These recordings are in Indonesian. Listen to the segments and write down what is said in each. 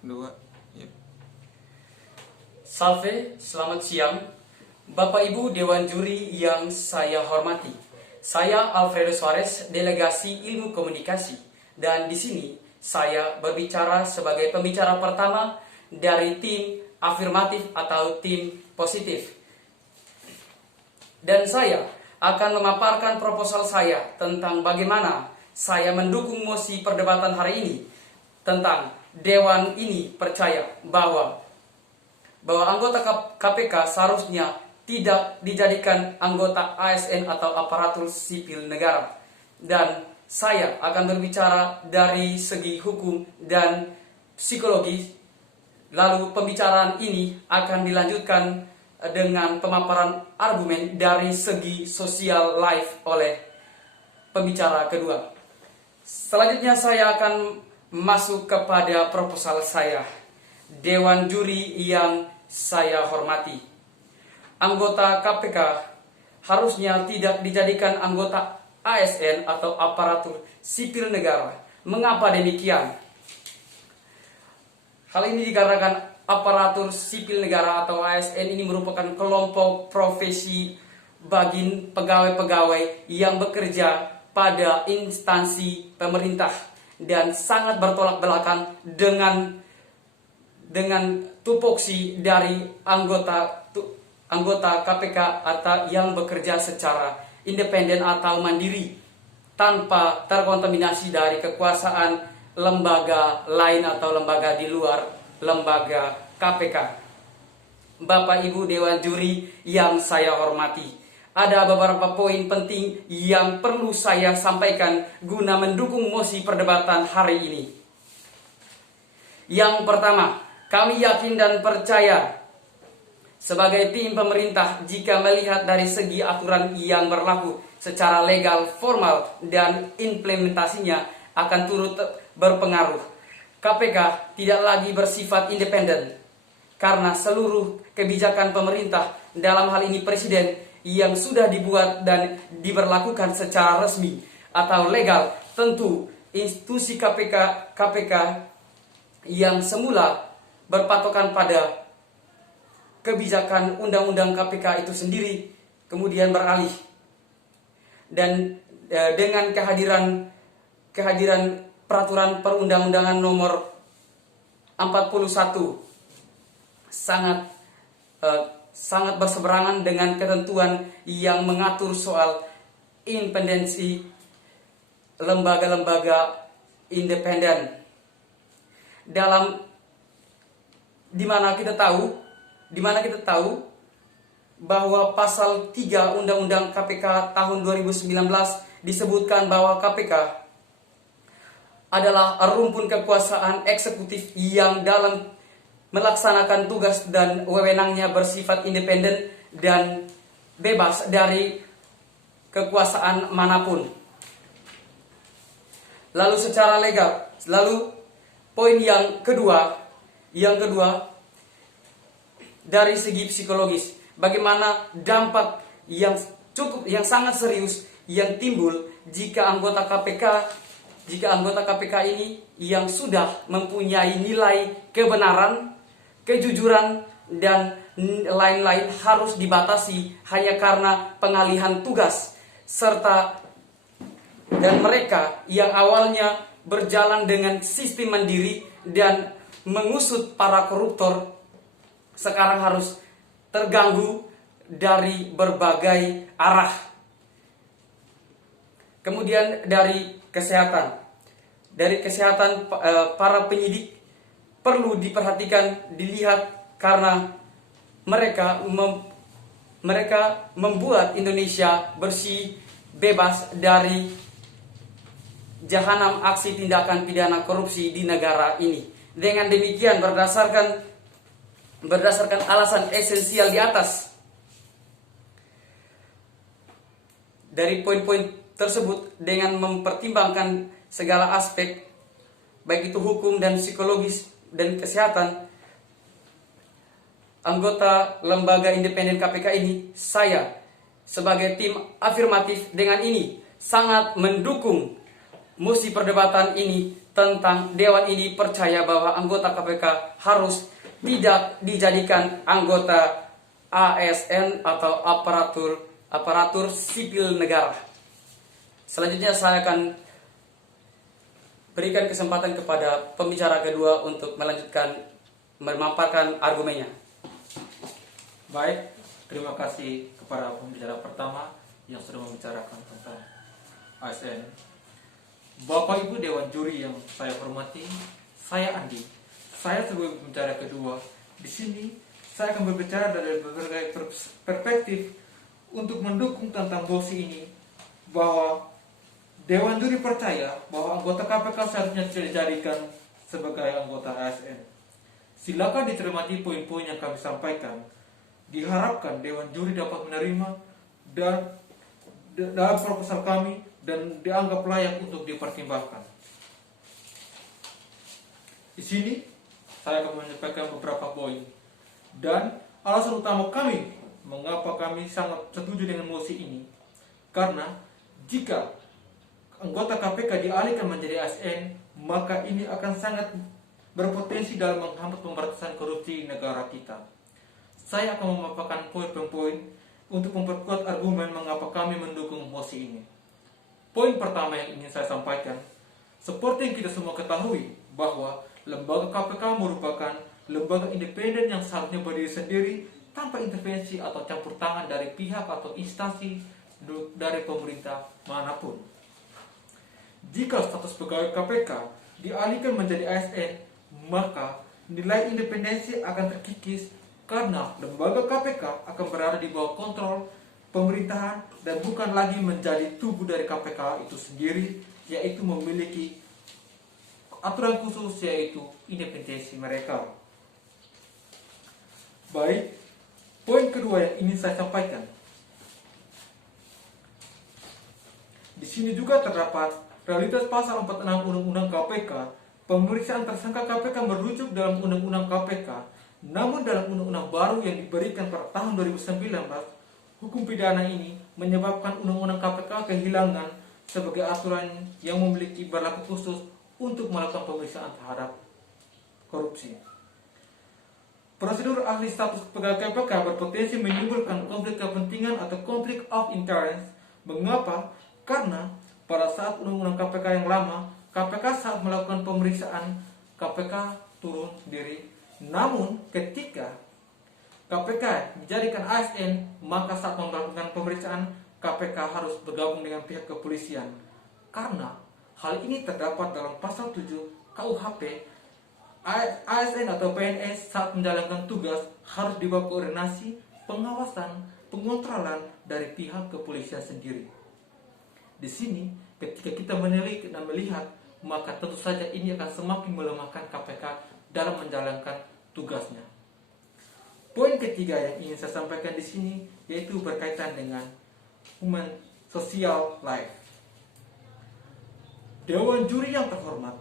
Dua, ya. Salve, selamat siang. Bapak Ibu Dewan Juri yang saya hormati. Saya Alfredo Suarez, Delegasi Ilmu Komunikasi. Dan di sini saya berbicara sebagai pembicara pertama dari tim afirmatif atau tim positif. Dan saya akan memaparkan proposal saya tentang bagaimana saya mendukung mosi perdebatan hari ini tentang Dewan ini percaya bahwa anggota KPK seharusnya tidak dijadikan anggota ASN atau aparatur sipil negara. Dan saya akan berbicara dari segi hukum dan psikologi. Lalu pembicaraan ini akan dilanjutkan dengan pemaparan argumen dari segi social life oleh pembicara kedua. Selanjutnya saya akan masuk kepada proposal saya. Dewan Juri yang saya hormati. Anggota KPK harusnya tidak dijadikan anggota ASN atau aparatur sipil negara. Mengapa demikian? Hal ini dikarenakan aparatur sipil negara atau ASN ini merupakan kelompok profesi bagi pegawai-pegawai yang bekerja pada instansi pemerintah dan sangat bertolak belakang dengan tupoksi dari anggota KPK atau yang bekerja secara independen atau mandiri tanpa terkontaminasi dari kekuasaan lembaga lain atau lembaga di luar lembaga KPK. Bapak Ibu Dewan Juri yang saya hormati, ada beberapa poin penting yang perlu saya sampaikan guna mendukung mosi perdebatan hari ini. Yang pertama, kami yakin dan percaya sebagai tim pemerintah jika melihat dari segi aturan yang berlaku secara legal, formal, dan implementasinya akan turut berpengaruh. KPK tidak lagi bersifat independen karena seluruh kebijakan pemerintah, dalam hal ini Presiden, yang sudah dibuat dan diberlakukan secara resmi atau legal, tentu institusi KPK yang semula berpatokan pada kebijakan undang-undang KPK itu sendiri kemudian beralih, dan dengan kehadiran peraturan perundang-undangan nomor 41 sangat berseberangan dengan ketentuan yang mengatur soal independensi lembaga-lembaga independen. Di mana kita tahu bahwa pasal 3 Undang-Undang KPK tahun 2019 disebutkan bahwa KPK adalah rumpun kekuasaan eksekutif yang dalam melaksanakan tugas dan wewenangnya bersifat independen dan bebas dari kekuasaan manapun. Lalu secara legal, poin yang kedua dari segi psikologis, bagaimana dampak yang sangat serius yang timbul jika anggota KPK ini yang sudah mempunyai nilai kebenaran, kejujuran, dan lain-lain harus dibatasi hanya karena pengalihan tugas, dan mereka yang awalnya berjalan dengan sistem mandiri dan mengusut para koruptor sekarang harus terganggu dari berbagai arah. Kemudian dari kesehatan para penyidik perlu diperhatikan, dilihat, karena mereka membuat Indonesia bersih, bebas dari jahanam aksi tindakan pidana korupsi di negara ini. Dengan demikian, berdasarkan alasan esensial di atas, dari poin-poin tersebut, dengan mempertimbangkan segala aspek baik itu hukum dan psikologis dan kesehatan anggota lembaga independen KPK ini, saya sebagai tim afirmatif dengan ini sangat mendukung mosi perdebatan ini tentang Dewan ini percaya bahwa anggota KPK harus tidak dijadikan anggota ASN atau aparatur sipil negara. Selanjutnya saya akan berikan kesempatan kepada pembicara kedua untuk melanjutkan memaparkan argumennya. Baik, terima kasih kepada pembicara pertama yang sudah membicarakan tentang ASN. Bapak Ibu Dewan Juri yang saya hormati, saya Andi. Saya sebagai pembicara kedua. Di sini saya akan berbicara dari berbagai perspektif untuk mendukung tentang mosi ini, bahwa Dewan Juri percaya bahwa anggota KPK seharusnya tidak dijadikan sebagai anggota ASN. Silakan dicermati poin-poin yang kami sampaikan. Diharapkan Dewan Juri dapat menerima dan dalam proposal kami dan dianggap layak untuk dipertimbangkan. Di sini saya akan menyampaikan beberapa poin dan alasan utama kami mengapa kami sangat setuju dengan mosi ini. Karena jika anggota KPK dialihkan menjadi ASN, maka ini akan sangat berpotensi dalam menghambat pemberantasan korupsi negara kita. Saya akan memaparkan poin-poin untuk memperkuat argumen mengapa kami mendukung mosi ini. Poin pertama yang ingin saya sampaikan, seperti yang kita semua ketahui, bahwa lembaga KPK merupakan lembaga independen yang seharusnya berdiri sendiri tanpa intervensi atau campur tangan dari pihak atau instansi dari pemerintah manapun. Jika status pegawai KPK dialihkan menjadi ASN, maka nilai independensi akan terkikis karena lembaga KPK akan berada di bawah kontrol pemerintahan dan bukan lagi menjadi tubuh dari KPK itu sendiri, yaitu memiliki aturan khusus, yaitu independensi mereka. Baik, poin kedua yang ingin saya sampaikan. Di sini juga terdapat realitas pasal 46 Undang-Undang KPK. Pemeriksaan tersangka KPK merujuk dalam Undang-Undang KPK, namun dalam Undang-Undang baru yang diberikan pada tahun 2019, hukum pidana ini menyebabkan Undang-Undang KPK kehilangan sebagai aturan yang memiliki berlaku khusus untuk melakukan pemeriksaan terhadap korupsi. Prosedur ahli status pegawai KPK berpotensi menimbulkan konflik kepentingan atau konflik of interest. Mengapa? Karena pada saat Undang-Undang KPK yang lama, KPK saat melakukan pemeriksaan, KPK turun sendiri. Namun ketika KPK dijadikan ASN, maka saat melakukan pemeriksaan, KPK harus bergabung dengan pihak kepolisian. Karena hal ini terdapat dalam pasal 7 KUHP, ASN atau PNS saat menjalankan tugas harus dibawa koordinasi, pengawasan, pengontrolan dari pihak kepolisian sendiri. Di sini, ketika kita menilik dan melihat, maka tentu saja ini akan semakin melemahkan KPK dalam menjalankan tugasnya. Poin ketiga yang ingin saya sampaikan di sini yaitu berkaitan dengan human social life. Dewan Juri yang terhormat,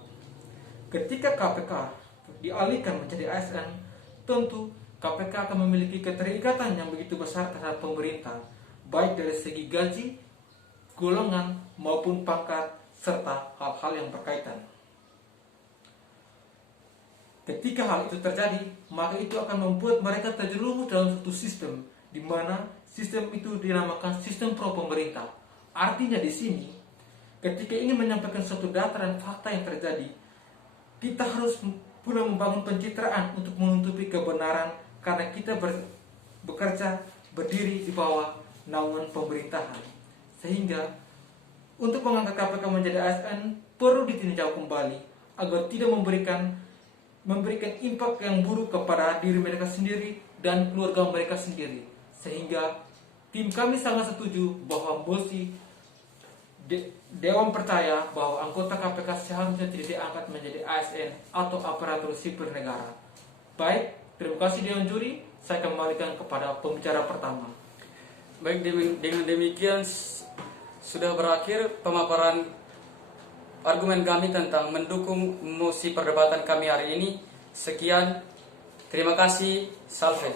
ketika KPK dialihkan menjadi ASN, tentu KPK akan memiliki keterikatan yang begitu besar terhadap pemerintah, baik dari segi gaji, golongan maupun pangkat serta hal-hal yang berkaitan. Ketika hal itu terjadi, maka itu akan membuat mereka terjerumus dalam suatu sistem, di mana sistem itu dinamakan sistem pro pemerintah. Artinya di sini, ketika ingin menyampaikan suatu data dan fakta yang terjadi, kita harus pula membangun pencitraan untuk menutupi kebenaran, karena kita bekerja berdiri di bawah naungan pemerintahan. Sehingga untuk mengangkat KPK menjadi ASN perlu ditinjau kembali agar tidak memberikan impak yang buruk kepada diri mereka sendiri dan keluarga mereka sendiri. Sehingga tim kami sangat setuju bahwa mosi Dewan percaya bahwa anggota KPK seharusnya tidak diangkat menjadi ASN atau aparatur sipil negara. Baik, terima kasih Dewan Juri. Saya kembalikan kepada pembicara pertama. Baik, dengan demikian sudah berakhir pemaparan argumen kami tentang mendukung mosi perdebatan kami hari ini. Sekian, terima kasih, salve.